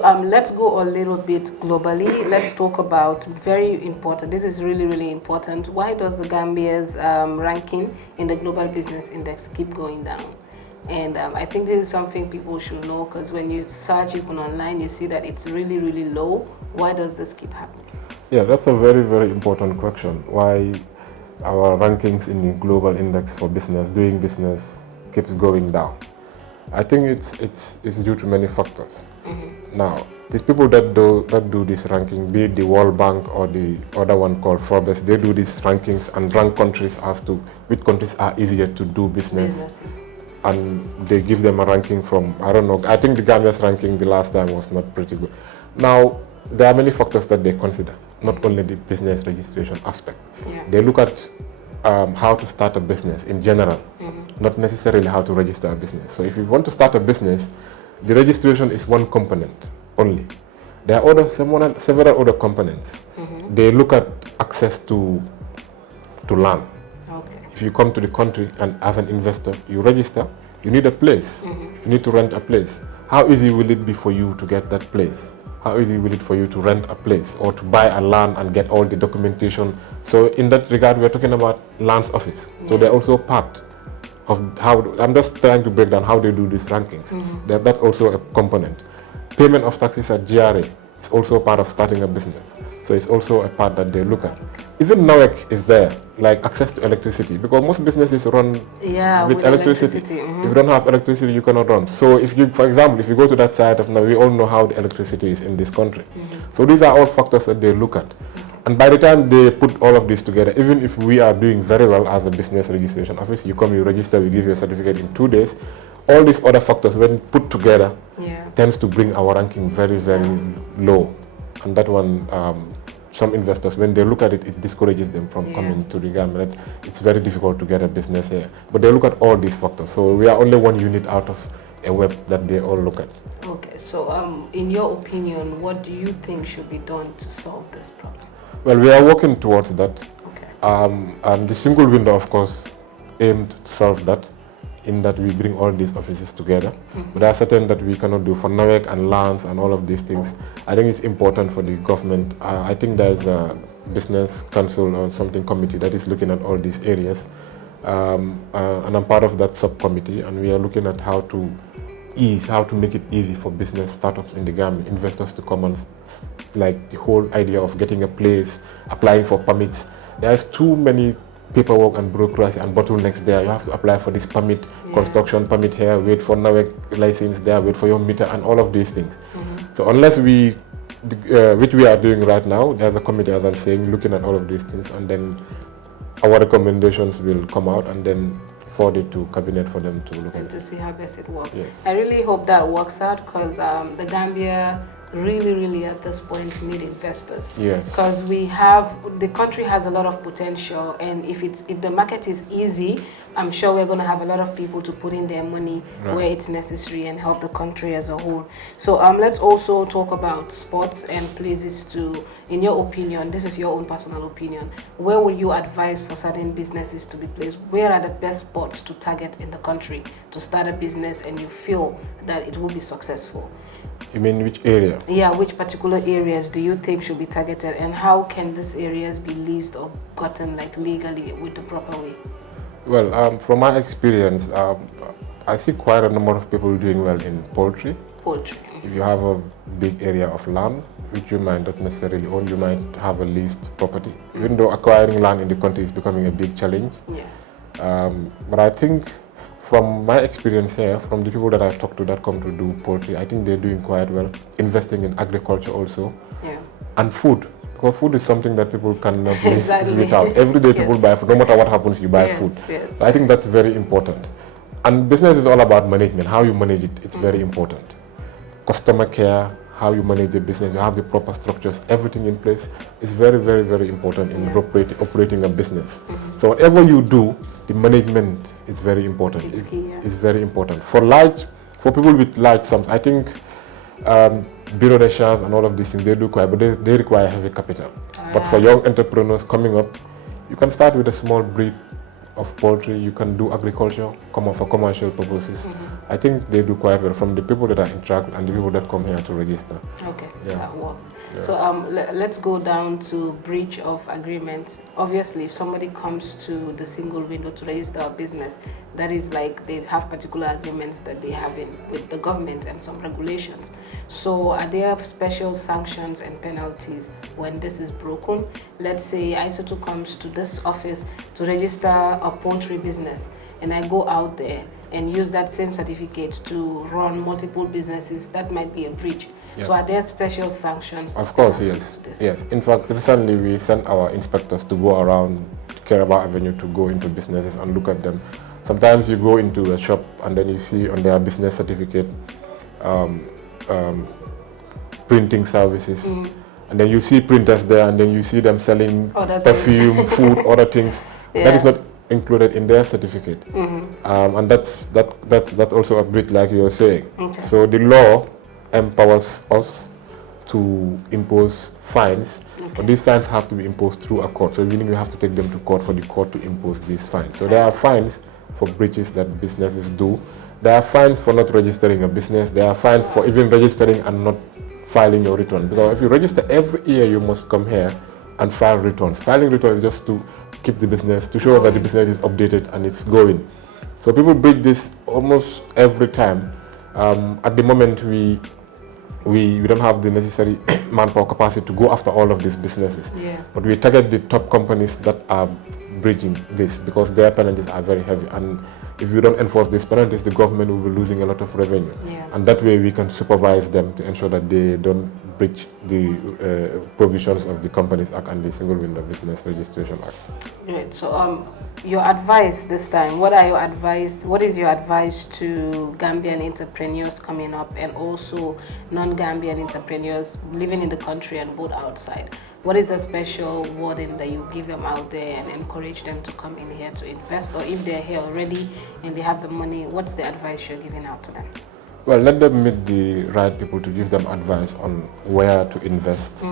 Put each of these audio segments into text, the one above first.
So let's go a little bit globally. Let's talk about very important. This is really, really important. Why does the Gambia's ranking in the Global Business Index keep going down? And I think this is something people should know, because when you search even online, you see that it's really, really low. Why does this keep happening? Yeah, that's a very, very important question. Why our rankings in the global index for business, doing business, keeps going down. I think it's due to many factors. Now, these people that do this ranking, be it the World Bank or the other one called Forbes, they do these rankings and rank countries as to which countries are easier to do business. And they give them a ranking from, I don't know, I think the Gambia's ranking the last time was not pretty good. Now, there are many factors that they consider, not only the business registration aspect. They look at how to start a business in general, not necessarily how to register a business. So if you want to start a business, the registration is one component only. There are several other components. They look at access to land. If you come to the country and as an investor, you register, you need a place. You need to rent a place. How easy will it be for you to get that place? How easy will it for you to rent a place or to buy a land and get all the documentation? So in that regard, we're talking about lands office. So they're also part of how, I'm just trying to break down how they do these rankings. That's also a component. Payment of taxes at GRA is also part of starting a business. So it's also a part that they look at. Even NOEC is there, like access to electricity, because most businesses run with electricity. If you don't have electricity, you cannot run. So if you, for example, if you go to that side of now, we all know how the electricity is in this country. So these are all factors that they look at. And by the time they put all of this together, even if we are doing very well as a business registration office, you come, you register, we give you a certificate in 2 days. All these other factors, when put together, tends to bring our ranking very, very low. And that one, some investors, when they look at it, it discourages them from coming to the Gambia. It's very difficult to get a business here. But they look at all these factors. So we are only one unit out of a web that they all look at. Okay, so in your opinion, what do you think should be done to solve this problem? Well, we are working towards that. And the single window, of course, aimed to solve that, in that we bring all these offices together. But there are certain that we cannot do for NOEC and lands and all of these things. I think it's important for the government. I think there's a business council or something committee that is looking at all these areas. And I'm part of that subcommittee, and we are looking at how to make it easy for business startups in the Gambia, investors to come and, like the whole idea of getting a place, applying for permits. There's too many paperwork and bureaucracy and bottlenecks there. You have to apply for this permit, construction permit here, wait for NOEC license there, wait for your meter, and all of these things. So unless we, which we are doing right now, there's a committee, as I'm saying, looking at all of these things, and then our recommendations will come out and then forward it to cabinet for them to look at. And to see how best it works. Yes. I really hope that works out, because the Gambia really at this point need investors. Yes. Because the country has a lot of potential, and if the market is easy, I'm sure we're going to have a lot of people to put in their money where it's necessary and help the country as a whole. So let's also talk about spots and places to, in your opinion, this is your own personal opinion, where would you advise for certain businesses to be placed? Where are the best spots to target in the country to start a business and you feel that it will be successful? You mean which area? Yeah, which particular areas do you think should be targeted, and how can these areas be leased or gotten like legally with the proper way? Well, from my experience, I see quite a number of people doing well in poultry. Poultry. If you have a big area of land, which you might not necessarily own, you might have a leased property. Even though acquiring land in the country is becoming a big challenge. But I think from my experience here, from the people that I've talked to that come to do poultry, I think they're doing quite well. Investing in agriculture also. And food. Because food is something that people cannot live without. Every day people buy food. No matter what happens, you buy food. So I think that's very important. And business is all about management. How you manage it, it's very important. Customer care, how you manage the business, you have the proper structures, everything in place is very important in operating a business. So whatever you do, the management is very important. It's key, It's very important. For people with large sums, I think bureau de change and all of these things, they do quite, but they require heavy capital. But for young entrepreneurs coming up, you can start with a small breed of poultry, you can do agriculture, for commercial purposes. I think they do quite well from the people that are interacting and the people that come here to register. Okay, Yeah. that works. Yeah. So let's go down to breach of agreement. Obviously, if somebody comes to the single window to register a business, that is like they have particular agreements that they have with the government and some regulations. So are there special sanctions and penalties when this is broken? Let's say ISOTU comes to this office to register a poultry business, and I go out there and use that same certificate to run multiple businesses. That might be a breach. Yeah. So are there special sanctions? Of course, yes. To this? Yes. In fact, recently we sent our inspectors to go around Keraba Avenue to go into businesses and look at them. Sometimes you go into a shop and then you see on their business certificate printing services. And then you see printers there, and then you see them selling perfume, food, other things. Yeah. That is not included in their certificate. And that's also a bit like you're saying. Okay. So the law empowers us to impose fines, but these fines have to be imposed through a court. So meaning we have to take them to court for the court to impose these fines. So there are fines for breaches that businesses do. There are fines for not registering a business. There are fines for even registering and not filing your return. Because if you register every year, you must come here and file returns. Filing returns is just to keep the business, to show us that the business is updated and it's going. So people break this almost every time. At the moment, we don't have the necessary manpower capacity to go after all of these businesses. Yeah. But we target the top companies that are breaching this because their penalties are very heavy. And if you don't enforce these penalties, the government will be losing a lot of revenue. Yeah. And that way we can supervise them to ensure that they don't breach the provisions of the Companies Act and the Single Window Business Registration Act. Right. So your advice this time, what is your advice to Gambian entrepreneurs coming up and also non-Gambian entrepreneurs living in the country and both outside? What is the special wording that you give them out there and encourage them to come in here to invest? Or if they're here already and they have the money, what's the advice you're giving out to them? Well, let them meet the right people to give them advice on where to invest.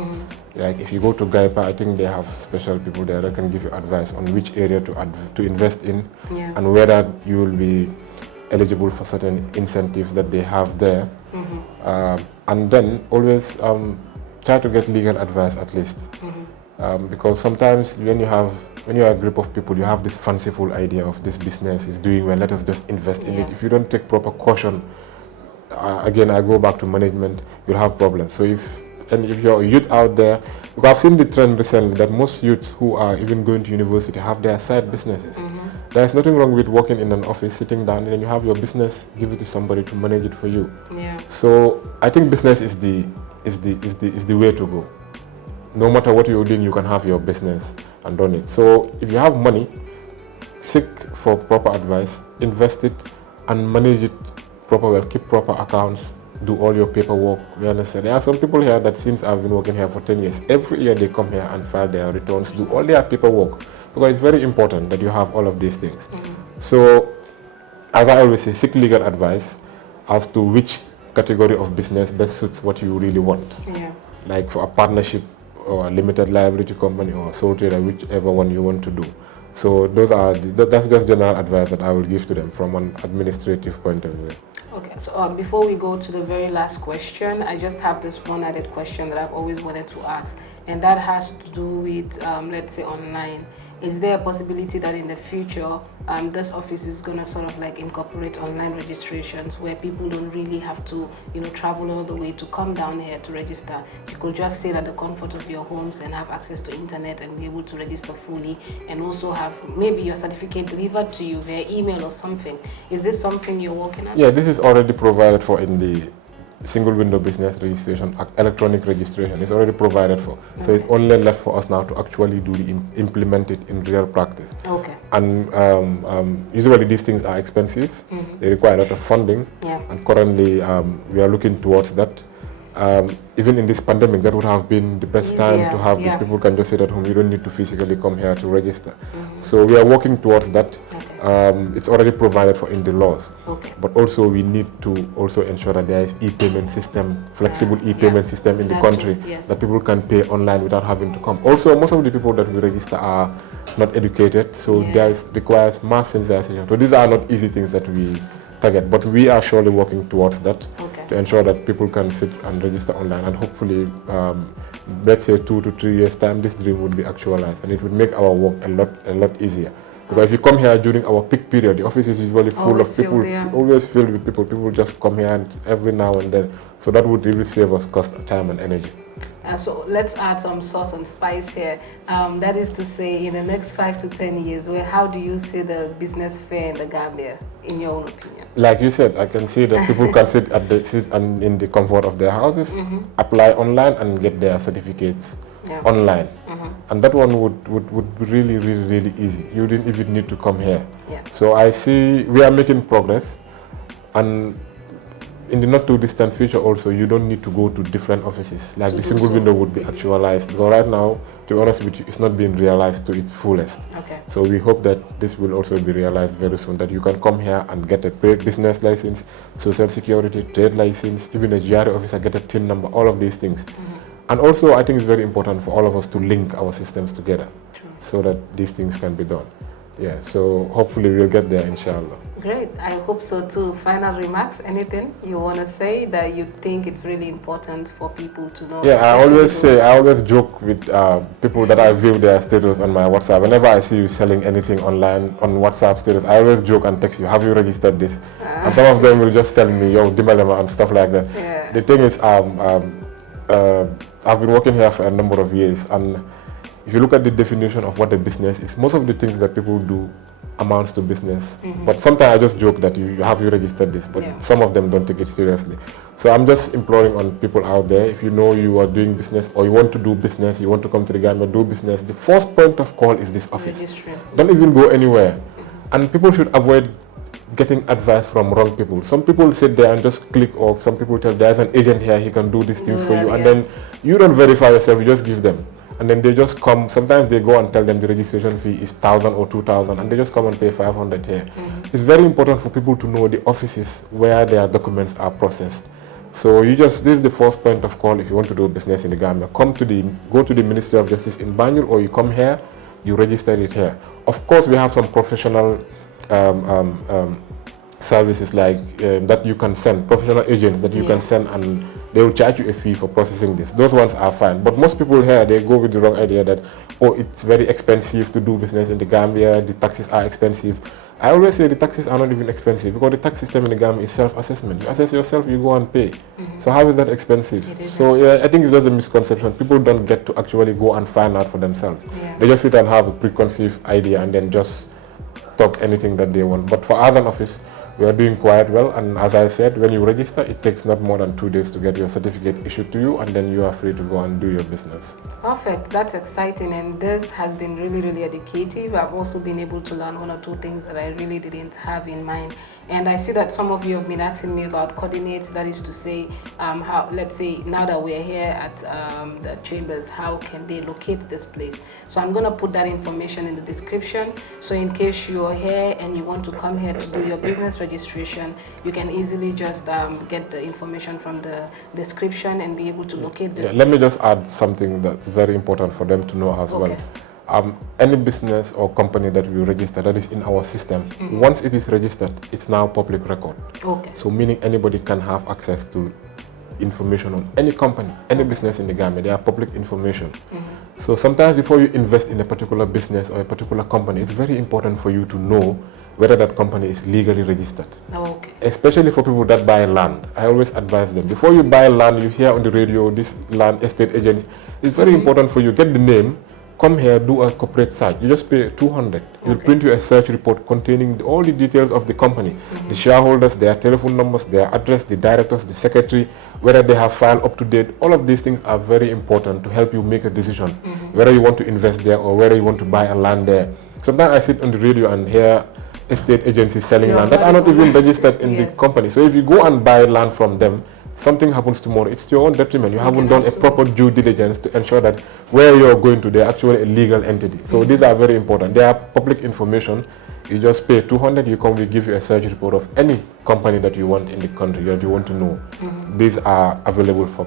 Like if you go to Gaipa, I think they have special people there that can give you advice on which area to invest in, and whether you will be eligible for certain incentives that they have there. And then always try to get legal advice at least, because sometimes when you're a group of people, you have this fanciful idea of this business is doing well, let us just invest in it. If you don't take proper caution, again I go back to management, you'll have problems. So if you're a youth out there, because I've seen the trend recently that most youths who are even going to university have their side businesses. There's nothing wrong with working in an office, sitting down, and then you have your business, give it to somebody to manage it for you. So I think business is the way to go. No matter what you're doing, you can have your business and run it. So if you have money, seek for proper advice, invest it, and manage it proper well. Keep proper accounts, do all your paperwork. You understand? There are some people here that since I've been working here for 10 years, every year they come here and file their returns, do all their paperwork, because it's very important that you have all of these things. So, as I always say, seek legal advice as to which category of business best suits what you really want. Like for a partnership or a limited liability company or a sole trader, whichever one you want to do. So that's just general advice that I will give to them from an administrative point of view. Okay, so before we go to the very last question, I just have this one added question that I've always wanted to ask, and that has to do with, let's say, online. Is there a possibility that in the future, this office is going to sort of like incorporate online registrations where people don't really have to, travel all the way to come down here to register? You could just sit at the comfort of your homes and have access to internet and be able to register fully, and also have maybe your certificate delivered to you via email or something. Is this something you're working on? Yeah, this is already provided for in the Single Window Business Registration Act. Electronic registration is already provided for. So it's only left for us now to actually implement it in real practice. Okay. And usually these things are expensive. They require a lot of funding. And currently we are looking towards that. Even in this pandemic, that would have been the best time to have these people can just sit at home. You don't need to physically come here to register. So we are working towards that. It's already provided for in the laws. Okay. But also we need to also ensure that there is e-payment system, flexible e-payment system in the country, that people can pay online without having to come. Also, most of the people that we register are not educated, so there requires mass sensitization. So these are not easy things that we target, but we are surely working towards that to ensure that people can sit and register online, and hopefully, let's say 2 to 3 years time, this dream would be actualized, and it would make our work a lot easier. Because if you come here during our peak period, the office is usually full of people, always filled with people. People just come here and every now and then. So that would really save us cost, time, and energy. So let's add some sauce and spice here. That is to say, in the next 5 to 10 years, how do you see the business fair in the Gambia, in your own opinion? Like you said, I can see that people can sit in the comfort of their houses, apply online, and get their certificates online. And that one would be really easy. You didn't even need to come here. So I see we are making progress, and in the not too distant future also, you don't need to go to different offices. Like the single window would be actualized. Because right now, to be honest with you, it's not being realized to its fullest. So we hope that this will also be realized very soon, that you can come here and get a paid business license, social security, trade license, even a GRA officer, get a TIN number, all of these things. And also, I think it's very important for all of us to link our systems together so that these things can be done. Yeah, so hopefully we'll get there, inshallah. Great, I hope so too. Final remarks, anything you want to say that you think it's really important for people to know? Yeah, I always joke with people that I view their status on my WhatsApp. Whenever I see you selling anything online on WhatsApp status, I always joke and text you, have you registered this? And some of them will just tell me, yo, Dimalema and stuff like that. The thing is, I've been working here for a number of years, and if you look at the definition of what a business is, most of the things that people do amounts to business. But sometimes I just joke that you registered this, but some of them don't take it seriously. So I'm just imploring on people out there, if you know you are doing business or you want to do business, you want to come to the Gambia, do business, the first point of call is this office. Don't even go anywhere. And people should avoid getting advice from wrong people. Some people sit there and just click off. Some people tell there's an agent here, he can do these things for you, and then you don't verify yourself, you just give them. And then they just come, sometimes they go and tell them the registration fee is 1,000 or 2,000, and they just come and pay 500 here. It's very important for people to know the offices where their documents are processed. So this is the first point of call if you want to do business in the Gambia. Go to the Ministry of Justice in Banjul, or you come here, you register it here. Of course, we have some professional services like that you can send, professional agents that you can send, and they will charge you a fee for processing this. Those ones are fine. But most people here, they go with the wrong idea that, oh, it's very expensive to do business in the Gambia, the taxes are expensive. I always say the taxes are not even expensive, because the tax system in the Gambia is self-assessment. You assess yourself, you go and pay. So how is that expensive? So yeah, I think it's just a misconception. People don't get to actually go and find out for themselves. They just sit and have a preconceived idea and then just talk anything that they want. But for us an office, we are doing quite well, and as I said, when you register, it takes not more than 2 days to get your certificate issued to you, and then you are free to go and do your business. Perfect, that's exciting, and this has been really educative. I've also been able to learn 1 or 2 things that I really didn't have in mind. And I see that some of you have been asking me about coordinates, that is to say, how, let's say, now that we're here at the chambers, how can they locate this place? So I'm going to put that information in the description. So in case you're here and you want to come here to do your business registration, you can easily just get the information from the description and be able to locate this place. Let me just add something that's very important for them to know as well. Any business or company that we register that is in our system, once it is registered, it's now public record. So meaning anybody can have access to information on any company, any business in the Gambia. They are public information. So sometimes before you invest in a particular business or a particular company, it's very important for you to know whether that company is legally registered. Especially for people that buy land. I always advise them, before you buy land, you hear on the radio, this land estate agents, it's very important for you, get the name, come here, do a corporate search. You just pay 200. We'll print you a search report containing all the details of the company, the shareholders, their telephone numbers, their address, the directors, the secretary, whether they have filed up to date. All of these things are very important to help you make a decision, whether you want to invest there or whether you want to buy a land there. Sometimes I sit on the radio and hear estate agencies selling land that are not even registered in the company. So if you go and buy land from them, something happens tomorrow, it's your own detriment. You haven't done a absolutely. proper due diligence to ensure that where you're going to, they're actually a legal entity. So these are very important. They are public information. You just pay 200, you come, we give you a search report of any company that you want in the country that you want to know. These are available for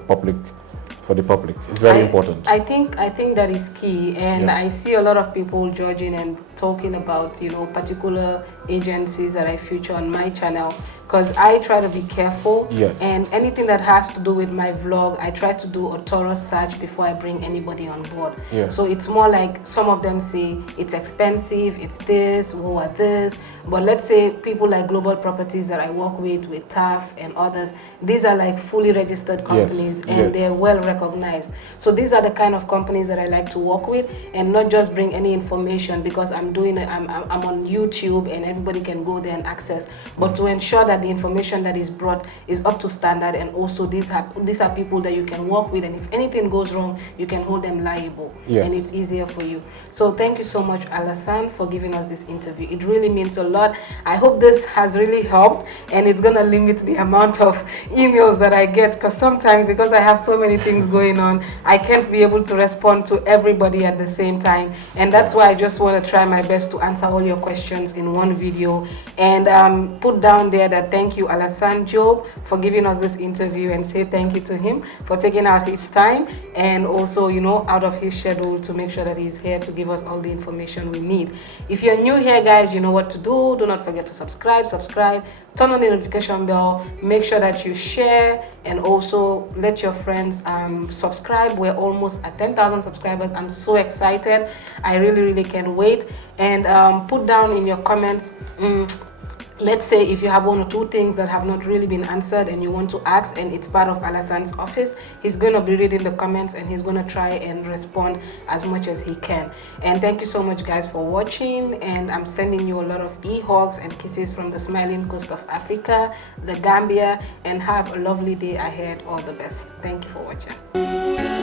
the public. It's very important. I think that is key, and I see a lot of people judging and talking about particular agencies that I feature on my channel, because I try to be careful. Yes. And anything that has to do with my vlog, I try to do a thorough search before I bring anybody on board. Yeah. So it's more like some of them say it's expensive, it's this, who are this. But let's say people like Global Properties that I work with TAF and others, these are like fully registered companies, and they're well recognized. So these are the kind of companies that I like to work with, and not just bring any information because I'm on YouTube and everybody can go there and access, but to ensure that the information that is brought is up to standard, and also these are people that you can work with, and if anything goes wrong, you can hold them liable, and it's easier for you. So thank you so much, Alassane, for giving us this interview. It really means a lot. I hope this has really helped, and it's gonna limit the amount of emails that I get, because sometimes, because I have so many things going on, I can't be able to respond to everybody at the same time, and that's why I just want to try my best to answer all your questions in one video, and put down there that thank you, Alassane Job, for giving us this interview, and say thank you to him for taking out his time, and also out of his schedule, to make sure that he's here to give us all the information we need. If you're new here, guys, you know what to do. Do not forget to subscribe, turn on the notification bell, make sure that you share, and also let your friends subscribe. We're almost at 10,000 subscribers. I'm so excited. I really can't wait. And put down in your comments, let's say if you have one or two things that have not really been answered and you want to ask, and it's part of Alassane's office, he's going to be reading the comments, and he's going to try and respond as much as he can. And thank you so much, guys, for watching, and I'm sending you a lot of hugs and kisses from the smiling coast of Africa, the Gambia, and have a lovely day ahead. All the best. Thank you for watching.